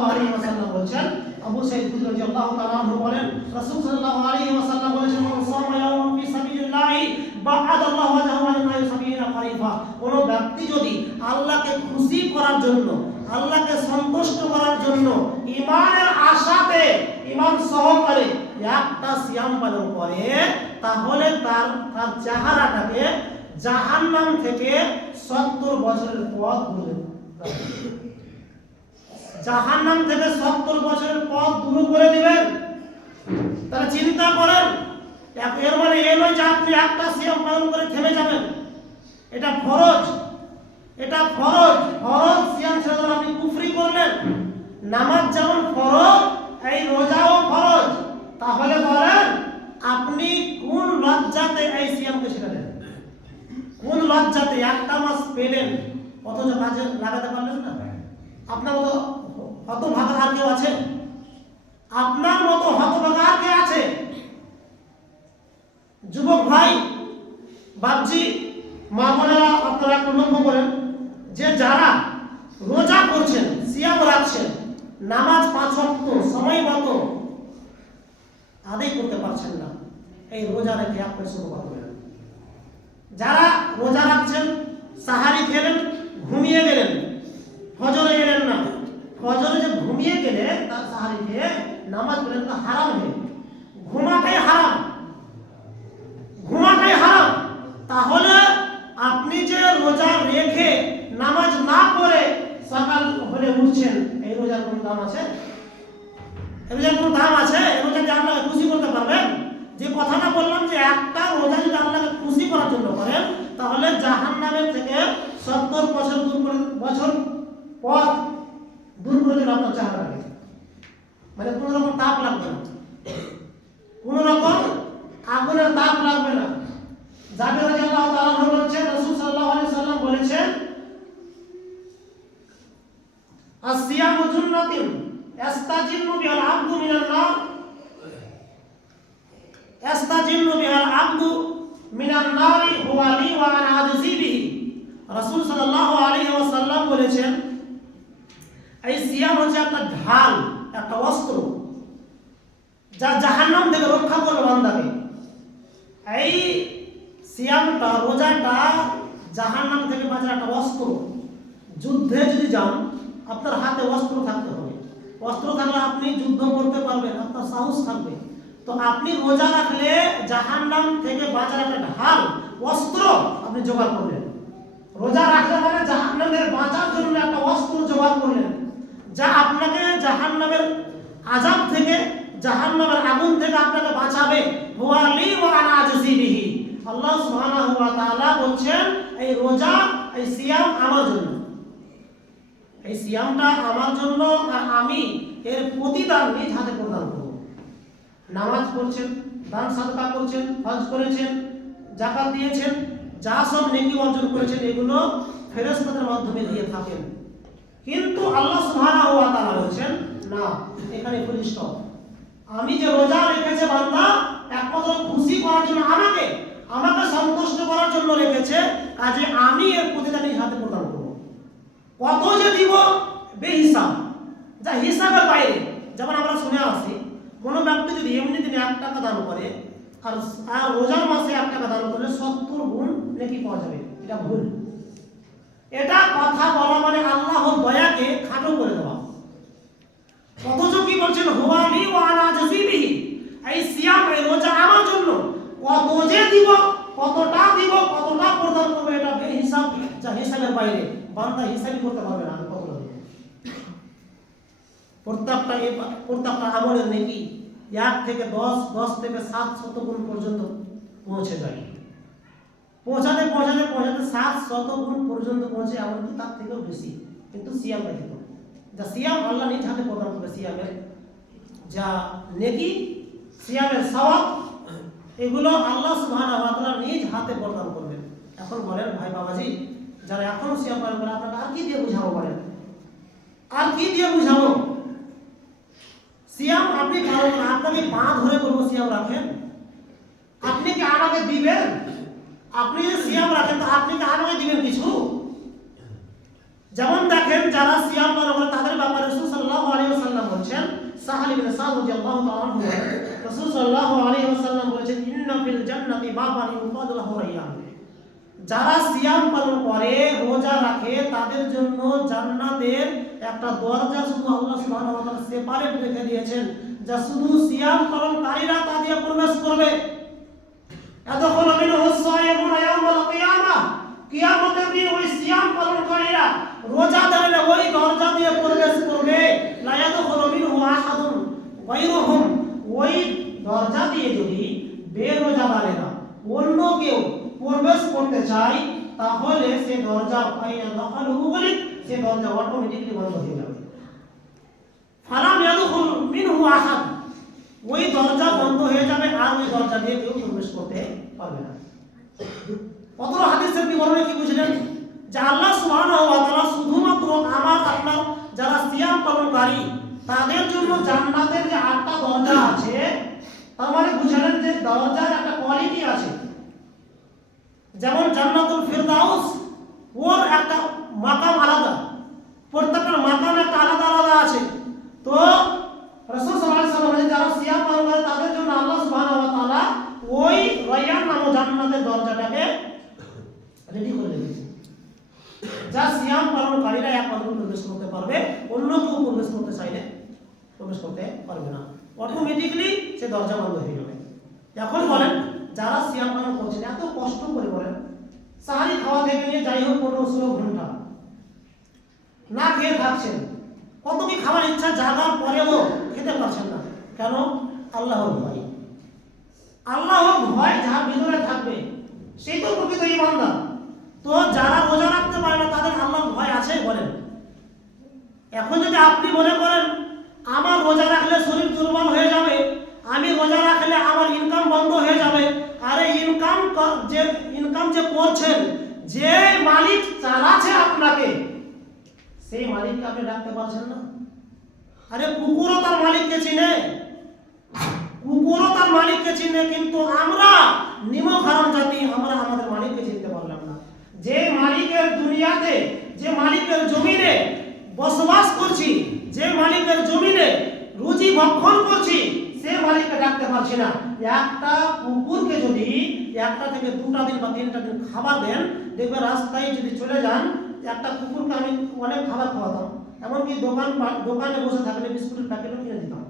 সাল্লাল্লাহু আলাইহি ওয়াসাল্লাম বলেছেন, আবু সাঈদ খুদরী রাদিয়াল্লাহু তাআলা আনহু বলেন, রাসূল সাল্লাল্লাহু আলাইহি ওয়াসাল্লাম বলেছেন, মান সামা ইয়াওমান ফি সাবিলিল্লাহ বা'আদাল্লাহু ওয়াজহাহু আনিন নারি 70 খরিফা। কোন ব্যক্তি যদি আল্লাহকে খুশি করার জন্য, আল্লাহকে সন্তুষ্ট করার জন্য ঈমানের আশাতে, ঈমান সহকারে একটা সিয়াম পালন করে, তাহলে তার চেহারাটাকে জাহান্নাম থেকে 70 বছরের পথ দূরে, জাহান্নাম থেকে 70 বছরের পথ দূর করে দিবেন। তাহলে চিন্তা করেন, এর মানে এই নয় যে আপনি একটা সিয়াম পালন করে থেমে যাবেন। এটা ফরজ, এটা ফরজ। ফরজ সিয়াম ছেড়ে আপনি কুফরি করলেন। নামাজ যেমন ফরজ, এই রোজাও ফরজ। তাহলে বলেন আপনি কোন লজ্জাতে এই সিয়ামকে ছেড়ে, কোন লজ্জাতে একটা মাস পেলেন অথচ কাজে লাগাতে পারলেন না? আপনার মতো হতভাগা আর কেউ আছে? আপনার মতো হতভাগা আর কে আছে? যুবক ভাই, বাপজি, মা বোনেরা, আপনারা একটু লক্ষ্য করেন যে যারা রোজা করছেন, সিয়াম রাখছেন, নামাজ 5 ওয়াক্ত সময় মতো আদায় করতে পারছেন না, এই রোজা রেখে আপনি শুরু করবেন। যারা রোজা রাখছেন, সাহারি খেলেন, ঘুমিয়ে গেলেন, ফজরে গেলেন না, ফজরে যে ঘুমিয়ে গেলে তার সাহারি খেয়ে নামাজ পড়লেন, তো হারাম হয়ে, ঘুমাটাই হারাম, ঘুমাটাই হারাম। তাহলে আপনি যে রোজা রেখে নামাজ না পড়ে সকাল হলে উঠছেন, এই রোজার কোন দাম আছে? এই রোজার কোন দাম আছে? এই রোজা কি আল্লাহকে খুশি করতে পারবেন? যে কথাটা বললাম যে একটা রোজা যদি আল্লাহকে খুশি করার জন্য করেন, তাহলে জাহান্নামের থেকে 70 বছর পথ দূর করে দিল আপনার চেহারাকে। মানে কোন রকম তাপ লাগবে না, কোন রকম আগুনের তাপ লাগবে না। জাবের রাদিয়াল্লাহু তাআলা আনহু বলেছেন, রাসূল সাল্লাল্লাহু আলাইহি ওয়াসাল্লাম বলেছেন, আসিয়ামু জুন্নাতুন ইস্তাজিন্নু বিহাল আবদু মিনান নার, ইস্তাজিন্নু বিহাল আবদু মিনান নারি হুয়া লি ওয়া আনা আজজি বিহি। রাসূল সাল্লাল্লাহু আলাইহি ওয়াসাল্লাম বলেছেন, এই সিয়াম হচ্ছে একটা ঢাল, একটা অস্ত্র, যা জাহান্নাম থেকে রক্ষা করবে বান্দাকে। এই সিয়ামটা, রোজাটা জাহান্নাম থেকে বাঁচার একটা অস্ত্র। যুদ্ধে যদি যান, আপনার হাতে অস্ত্র থাকতে হবে। অস্ত্র থাকলে আপনি যুদ্ধ করতে পারবেন, আপনার সাহস থাকবে। তো আপনি রোজা রাখলে জাহান্নাম থেকে বাঁচার একটা ঢাল, অস্ত্র আপনি জোগাড় করলেন। রোজা রাখলে মানে জাহান্নাম থেকে বাঁচার জন্য একটা অস্ত্র জোগাড় করলেন, যা আপনাকে জাহান্নামের আযাব থেকে, জাহান্নামের আগুন থেকে আপনাকে বাঁচাবে। হুয়া লি ওয়া আনা আজজি বিহি। আল্লাহ সুবহানাহু ওয়া তাআলা বলছেন, এই রোজা, এই সিয়াম আমার জন্য, এই সিয়ামটা আমার জন্য, আর আমি এর প্রতিদান নিজ হাতে প্রদান করব। নামাজ পড়ছেন, দান সাদকা করছেন, হজ করেছেন, যাকাত দিয়েছেন, যা সব নেকি অর্জন করেছেন, এগুলো ফেরেশতাদের মাধ্যমে দিয়ে থাকেন। কিন্তু আল্লাহ সুবহানাহু ওয়া তাআলা বলেছেন, না, এখানে ফুল স্টপ। আমি যে রোজা রেখেছে বান্দা, একমাত্র খুশি করার জন্য, আমাকে সন্তুষ্ট করার জন্য রেখেছে, কাজে আমি এর প্রতিদান নিজ হাতে প্রদান করব। কত যে দিব বেহিসাব, যা হিসাবের বাইরে। যেমন আমরা শুনে আসি, কোন ব্যক্তি যদি এমনি দিনে 1 টাকা দান করে, আর রোজার মাসে 1 টাকা দান করলে 70 গুণ নেকি পাওয়া যাবে। এটা ভুল। এটা কথা বলা মানে আল্লাহর দয়াকে খাটো করে দেওয়া। অথচ কি বলছেন, হুয়া লি ওয়া আনা আজজি বিহি, এই সিয়াম, এই রোজা আমার জন্য। কত যে দিব, কতটা দিব, কতটা প্রদান করবে, এটা বেহিসাব, যা হিসাবের বাইরে। বান্দা হিসাবই করতে পারবে না কতটা দেব। প্রত্যেকটা আমলের নেকি 1 থেকে 10, 10 থেকে 700 গুণ পর্যন্ত পৌঁছে যায়। পৌঁছাতে 700 গুণ পর্যন্ত পৌঁছে, এমনকি তার থেকেও বেশি। কিন্তু সিয়াম ব্যতীত, যা সিয়াম আল্লাহ নিজ হাতে প্রদান করবে, সিয়ামের যা নেকি, সিয়ামের সওয়াব, এগুলো আল্লাহ সুবহানাহু ওয়া তাআলা নিজ হাতে প্রদান করবেন। এখন বলেন ভাই বাবাজি, যারা এখনো সিয়াম পালন করে, আপনাকে আর কি দিয়ে বুঝাবো? বলেন, আর কি দিয়ে বুঝাবো? সিয়াম আপনি পালন করেন, আপনাকে পা ধরে বলবো সিয়াম রাখেন? আপনি কি আমাকে দিবেন? আপনি যদি সিয়াম রাখেন, তো আপনি কি আমাকে দিবেন কিছু? যেমন দেখেন যারা সিয়াম পালন করে তাদের ব্যাপারে রাসূল সাল্লাল্লাহু আলাইহি ওয়াসাল্লাম বলেছেন, সাহাল ইবনে সাদ রাদিয়াল্লাহু তাআলা আনহু, রাসূল সাল্লাল্লাহু আলাইহি ওয়াসাল্লাম বলেছেন, ইন্না ফিল জান্নাতি বাবান ইউকাদু লাহু রায়্যান। যারা সিয়াম পালন করে, রোজা রাখে, তাদের জন্য জান্নাতের একটা দরজা শুধু আল্লাহ সুবহানাহু ওয়া তাআলা সেপারেট রেখে দিয়েছেন, যা শুধু সিয়াম পালনকারীরা তা দিয়ে প্রবেশ করবে। ইয়াদখুলু মিনহু সায়িমুনা ইয়াওমাল কিয়ামাহ, কিয়ামতের দিন ওই সিয়াম পালনকারীরা, রোজাদারেরা ওই দরজা দিয়ে প্রবেশ করবে। লা ইয়াদখুলু মিনহু আহাদুন গায়রুহুম, ওই দরজা দিয়ে যদি বেরোজাদারেরা অন্য কেউ প্রবেশ করতে চায়, তাহলে সে দরজা সে দরজা অটোমেটিকলি বন্ধ হয়ে যাবে। ফালাম ইয়াদখুল মিনহু আহাদ, ওই দরজা বন্ধ হয়ে যাবে, আর ওই দরজা দিয়ে কেউ প্রবেশ করতে পারবে না। অতর হাদিসের বিবরণে কি বুঝলেন, যে আল্লাহ সুবহানাহু ওয়া তাআলা শুধুমাত্র আমার আপনার যারা সিয়াম পালনকারী তাদের জন্য জান্নাতের যে 8টা দরজা আছে, তার মানে বুঝলেন যে দরজার একটা কোয়ালিটি আছে। যেমন জান্নাতুল ফিরদাউস, ওর একটা মাকাম আলাদা, প্রত্যেকটা মাকাম একটা আলাদা আলাদা আছে। তো রাসূল সাল্লাল্লাহু আলাইহি ওয়াসাল্লাম যারা সিয়াম পালন করে তাদের জন্য আল্লাহ সুবহানাহু ওয়া তাআলা ওই রায়্যান নামক জান্নাতের দরজাটাকে রেডি করে রেখেছেন, যা সিয়াম পালনকারীরা একমাত্র প্রবেশ করতে পারবে, অন্য কেউ প্রবেশ করতে চাইলে প্রবেশ করতে পারবে না, অটোমেটিকলি সে দরজা বন্ধ হয়ে যাবে। এখন বলেন, যারা সিয়াম পালন করছেন, এত কষ্ট করে বলেন, সাহারি খাওয়া থেকে নিয়ে যাই হোক 15-16 ঘন্টা না খেয়ে থাকছেন, কত কি খাবার ইচ্ছা জাগার পরেও খেতে পারছেন না, কেন? আল্লাহর ভয়। আল্লাহর ভয় যার ভিতরে থাকবে সেই তো প্রকৃত ঈমানদার। তো যারা রোজা রাখতে পারে না তাদের আল্লাহর ভয় আছে বলেন? এখন যদি আপনি মনে করেন আমার রোজা রাখলে শরীর দুর্বল হয়ে যাবে, আমি রোজা রাখলে আমার ইনকাম বন্ধ হয়ে যাবে, আরে ইনকাম যে করছেন, যে মালিক চালাচ্ছে আপনাকে, সেই মালিককে আপনি ডাকতে পারছেন না? আরে কুকুরও তার মালিককে চিনে, কুকুরও তার মালিককে চিনে, কিন্তু আমরা নিমক হারাম জাতি, আমরা আমাদের মালিককে চিনতে পারলাম না। যে মালিকের দুনিয়াতে, যে মালিকের জমিনে বসবাস করছি, যে মালিকের জমিনে রুজি ভক্ষণ করছি, সে মালিককে ডাকতে পারছি না। একটা কুকুরকে যদি 1টা থেকে 2টা দিন বা 3টা দিন খাবার দেন, দেখবে রাস্তায় যদি চলে যান, একটা কুকুরকে আমি অনেক খাবার খাওয়াতাম, এমনকি দোকানে বসে থাকলে বিস্কুটের প্যাকেটও কিনে দিতাম।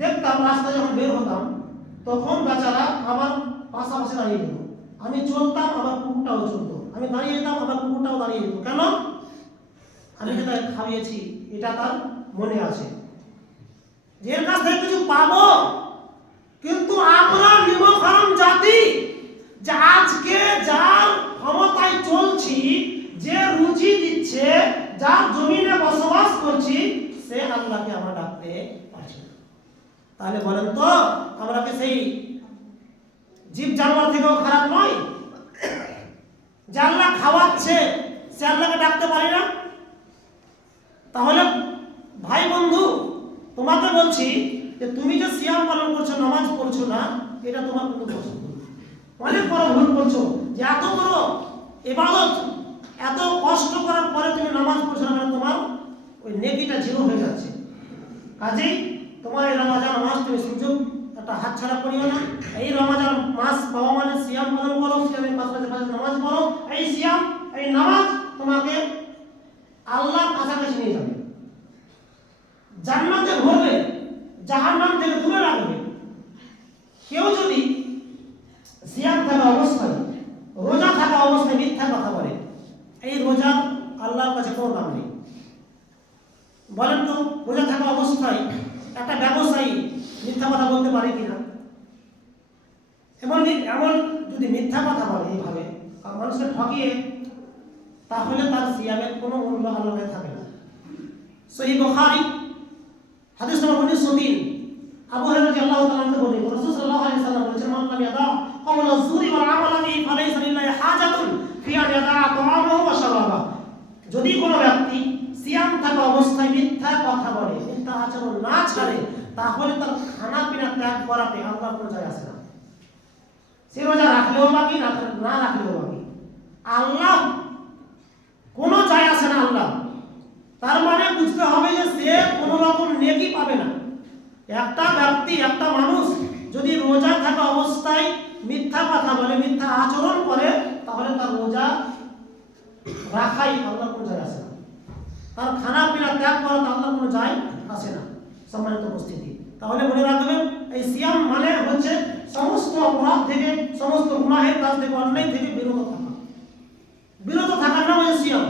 দেখতাম রাস্তায় যখন বের হতাম, তখন বেচারা আমার পাশাপাশি দাঁড়িয়ে যেত, আমি চলতাম আমার কুকুরটাও চলতো, আমি দাঁড়িয়ে যেতাম আমার কুকুরটাও দাঁড়িয়ে যেত। কেন? আমি যেটা খাইয়েছি এটা তার মনে আছে, যে এর কাছ থেকে কিছু পাবো। কিন্তু আমরা নিমক হারাম জাতি, যে আজকে যার ক্ষমতায় চলছি, যে রুজি দিচ্ছে, যার জমিনে বসবাস করছি, সে আল্লাহকে আমরা ডাকতে পারছি না। তাহলে বলেন তো, আমরা কি সেই জীব জানোয়ার থেকেও খারাপ নয়? যে আল্লাহ খাওয়াচ্ছে, সে আল্লাহকে ডাকতে পারি না? তাহলে ভাই বন্ধু, তোমাকে বলছি যে তুমি যে সিয়াম পালন করছো, নামাজ পড়ছো না, এটা তোমার কিন্তু পছন্দ, অনেক বড় ভুল করছো। যে এত বড় ইবাদত, এত কষ্ট করার পরে তুমি নামাজ পড়ছো না, তোমার ওই নেকিটা জিরো হয়ে যাচ্ছে। কাজেই তোমার এই রমজান মাস তুমি সুযোগ একটা হাতছাড়া করিও না। এই রমজান মাস পাওয়া মানে সিয়াম পালন করো, সিয়ামের পাশাপাশি নামাজ পড়ো। এই সিয়াম, এই নামাজ তোমাকে আল্লাহর কাছাকাছি নিয়ে যাবে, জান্নাতে ভরবে, জাহান্নাম থেকে দূরে রাখবে। কেউ যদি সিয়াম থাকা অবস্থায়, রোজা থাকা অবস্থায় মিথ্যা কথা বলে, এই রোজা আল্লাহর কাছে কোনো দাম নেই। বলেন তো, রোজা থাকা অবস্থায় একটা ব্যবসায়ী মিথ্যা কথা বলতে পারে কিনা? এমন যদি মিথ্যা কথা বলে এইভাবে মানুষকে ঠকিয়ে, তাহলে তার সিয়ামের কোনো মূল্য আল্লাহর থাকে না। সহিহ বুখারী হাদিস নম্বর 1903, আবু হুরায়রা রাদিয়াল্লাহু তাআলা থেকে বর্ণিত, রাসূল সাল্লাল্লাহু আলাইহি ওয়াসাল্লাম বলেছেন, মান লাম ইয়াদা ক্বাওলা যুরি ওয়াল আমালা বিহি ফালাইসা লিল্লাহি হাজাতুন ফি আন ইয়াদা তাআমাহু ওয়া শারাবাহু। যদি কোনো ব্যক্তি সিয়াম থাকা অবস্থায় মিথ্যা কথা বলে, মিথ্যা আচরণ না ছাড়ে, তাহলে তার খানা পিনা ত্যাগ করাতে আল্লাহর কোনো যায় আসে না। সে রোজা রাখলেও বাকি, না রাখলেও বাকি। আল্লাহ কোনো যায় আসে না আল্লাহ। তার মানে বুঝতে হবে যে সে কোনো রকম নেকি পাবে না। একটা ব্যক্তি, একটা মানুষ যদি রোজা থাকা অবস্থায় মিথ্যা কথা বলে, মিথ্যা আচরণ করে, তাহলে তার রোজা রাখাই আল্লাহর কোনো যায় আসে না। তার খানা পিনা ত্যাগ করা আল্লাহর কোনো যায় আসে না। সম্মানিত উপস্থিতি, তাহলে মনে রাখবেন এই সিয়াম মানে হচ্ছে সমস্ত অপরাধ থেকে, সমস্ত গুনাহের কাজ থেকে, অন্যায় থেকে বিরত থাকা। বিরত থাকার নাম হচ্ছে সিয়াম।